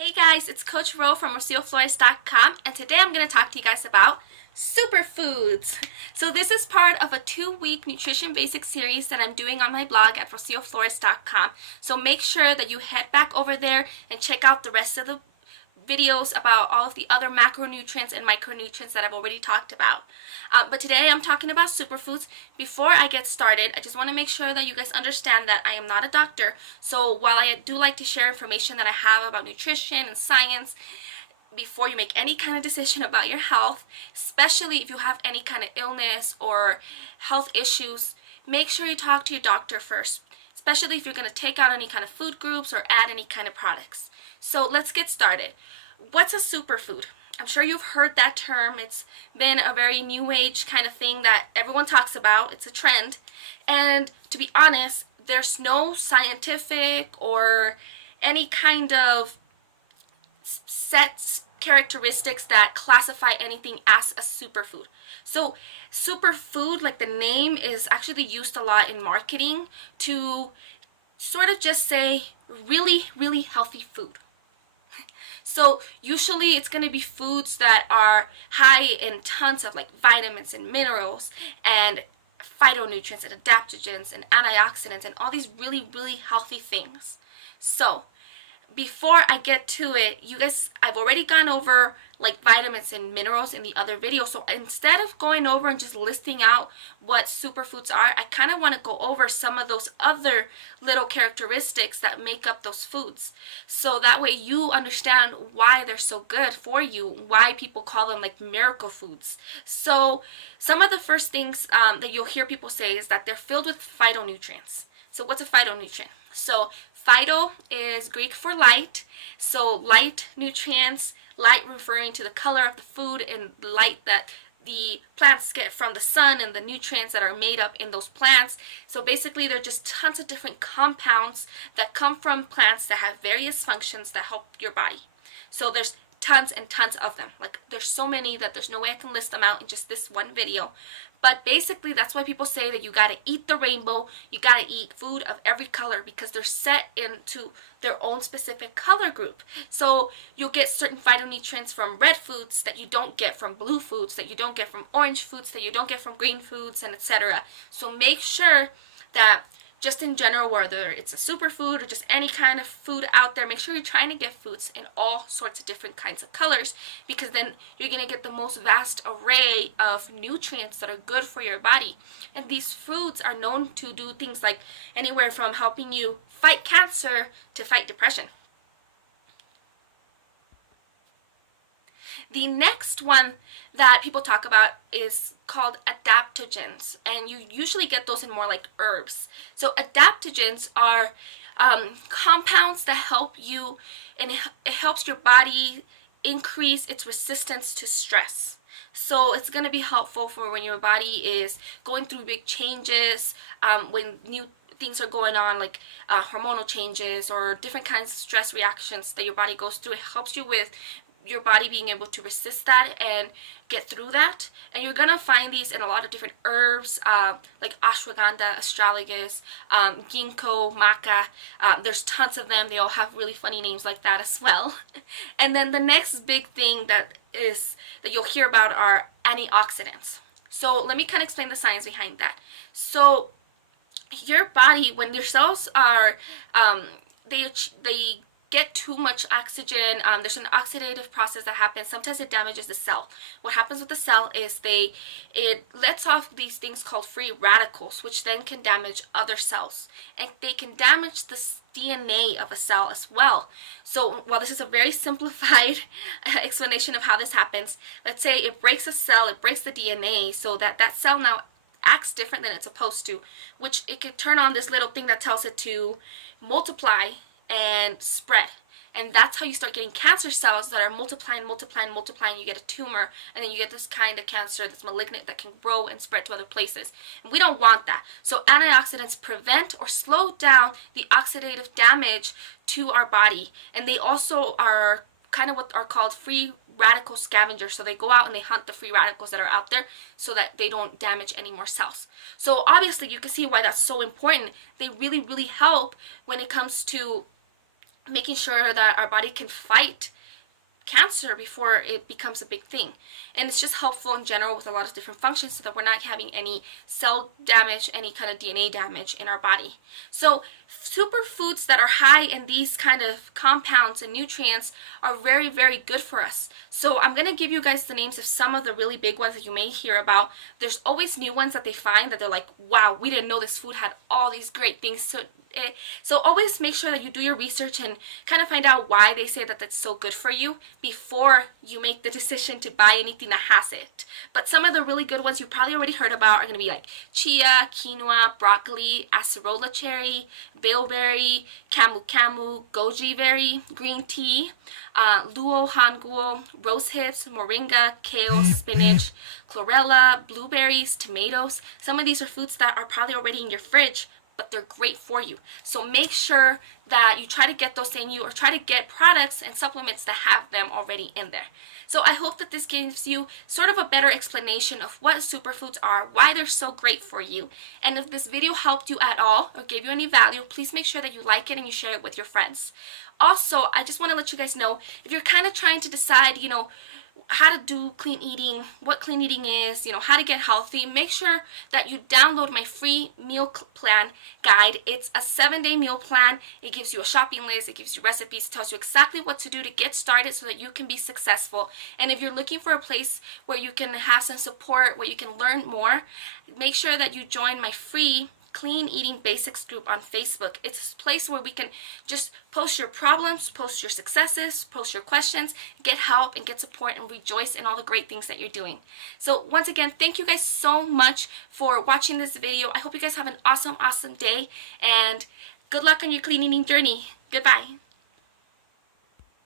Hey guys, it's Coach Ro from RocioFlores.com, and today I'm going to talk to you guys about superfoods. So this is part of a 2-week nutrition basics series that I'm doing on my blog at RocioFlores.com. So make sure that you head back over there and check out the rest of the videos about all of the other macronutrients and micronutrients that I've already talked about. But today I'm talking about superfoods. Before I get started, I just want to make sure that you guys understand that I am not a doctor. So while I do like to share information that I have about nutrition and science, before you make any kind of decision about your health, especially if you have any kind of illness or health issues, make sure you talk to your doctor first, especially if you're going to take out any kind of food groups or add any kind of products. So let's get started. What's a superfood? I'm sure you've heard that term. It's been a very new age kind of thing that everyone talks about. It's a trend. And to be honest, there's no scientific or any kind of set characteristics that classify anything as a superfood. So superfood, like the name, is actually used a lot in marketing to sort of just say really, really healthy food. So usually it's going to be foods that are high in tons of like vitamins and minerals and phytonutrients and adaptogens and antioxidants and all these really, really healthy things. So before I get to it, you guys, I've already gone over like vitamins and minerals in the other video. So instead of going over and just listing out what superfoods are, I kind of want to go over some of those other little characteristics that make up those foods. So that way you understand why they're so good for you, why people call them like miracle foods. So some of the first things that you'll hear people say is that they're filled with phytonutrients. So what's a phytonutrient? So phyto is Greek for light, so light nutrients, light referring to the color of the food and light that the plants get from the sun and the nutrients that are made up in those plants. So basically they're just tons of different compounds that come from plants that have various functions that help your body. So there's tons and tons of them. Like there's so many that there's no way I can list them out in just this one video. But basically that's why people say that you gotta eat the rainbow, you gotta eat food of every color because they're set into their own specific color group. So you'll get certain phytonutrients from red foods that you don't get from blue foods, that you don't get from orange foods, that you don't get from green foods, and etc. So make sure that just in general, whether it's a superfood or just any kind of food out there, make sure you're trying to get foods in all sorts of different kinds of colors, because then you're going to get the most vast array of nutrients that are good for your body. And these foods are known to do things like anywhere from helping you fight cancer to fight depression. The next one that people talk about is called adaptogens, and you usually get those in more like herbs. So adaptogens are compounds that help you, and it helps your body increase its resistance to stress. So it's going to be helpful for when your body is going through big changes, when new things are going on, like hormonal changes or different kinds of stress reactions that your body goes through. It helps you with your body being able to resist that and get through that. And you're gonna find these in a lot of different herbs, like ashwagandha, astragalus, ginkgo, maca. There's tons of them. They all have really funny names like that as well. And then the next big thing that you'll hear about are antioxidants. So let me kind of explain the science behind that. So your body, when your cells are they get too much oxygen, there's an oxidative process that happens. Sometimes it damages the cell. What happens with the cell is it lets off these things called free radicals, which then can damage other cells, and they can damage the DNA of a cell as well. So while this is a very simplified explanation of how this happens, let's say it breaks a cell, it breaks the DNA, so that cell now acts different than it's supposed to, which it could turn on this little thing that tells it to multiply and spread. And that's how you start getting cancer cells that are multiplying. You get a tumor, and then you get this kind of cancer that's malignant that can grow and spread to other places. And we don't want that. So antioxidants prevent or slow down the oxidative damage to our body. And they also are kind of what are called free radical scavengers. So they go out and they hunt the free radicals that are out there so that they don't damage any more cells. So obviously you can see why that's so important. They really, really help when it comes to making sure that our body can fight cancer before it becomes a big thing. And it's just helpful in general with a lot of different functions so that we're not having any cell damage, any kind of DNA damage in our body. So superfoods that are high in these kind of compounds and nutrients are very, very good for us. So I'm going to give you guys the names of some of the really big ones that you may hear about. There's always new ones that they find that they're like, wow, we didn't know this food had all these great things to it. So always make sure that you do your research and kind of find out why they say that that's so good for you before you make the decision to buy anything that has it. But some of the really good ones you probably already heard about are going to be like chia, quinoa, broccoli, acerola cherry, bilberry, camu camu, goji berry, green tea, luo hanguo, rose hips, moringa, kale, spinach, chlorella, blueberries, tomatoes. Some of these are foods that are probably already in your fridge, but they're great for you. So make sure that you try to get those in you, or try to get products and supplements that have them already in there. So I hope that this gives you sort of a better explanation of what superfoods are, why they're so great for you. And if this video helped you at all or gave you any value, please make sure that you like it and you share it with your friends. Also, I just want to let you guys know, if you're kind of trying to decide, how to do clean eating, what clean eating is, how to get healthy, make sure that you download my free meal plan guide. It's a 7-day meal plan. It gives you a shopping list, it gives you recipes, it tells you exactly what to do to get started so that you can be successful. And if you're looking for a place where you can have some support, where you can learn more, make sure that you join my free Clean Eating Basics group on Facebook. It's a place where we can just post your problems, post your successes, post your questions, get help and get support, and rejoice in all the great things that you're doing. So once again, thank you guys so much for watching this video. I hope you guys have an awesome, awesome day, and good luck on your clean eating journey. Goodbye.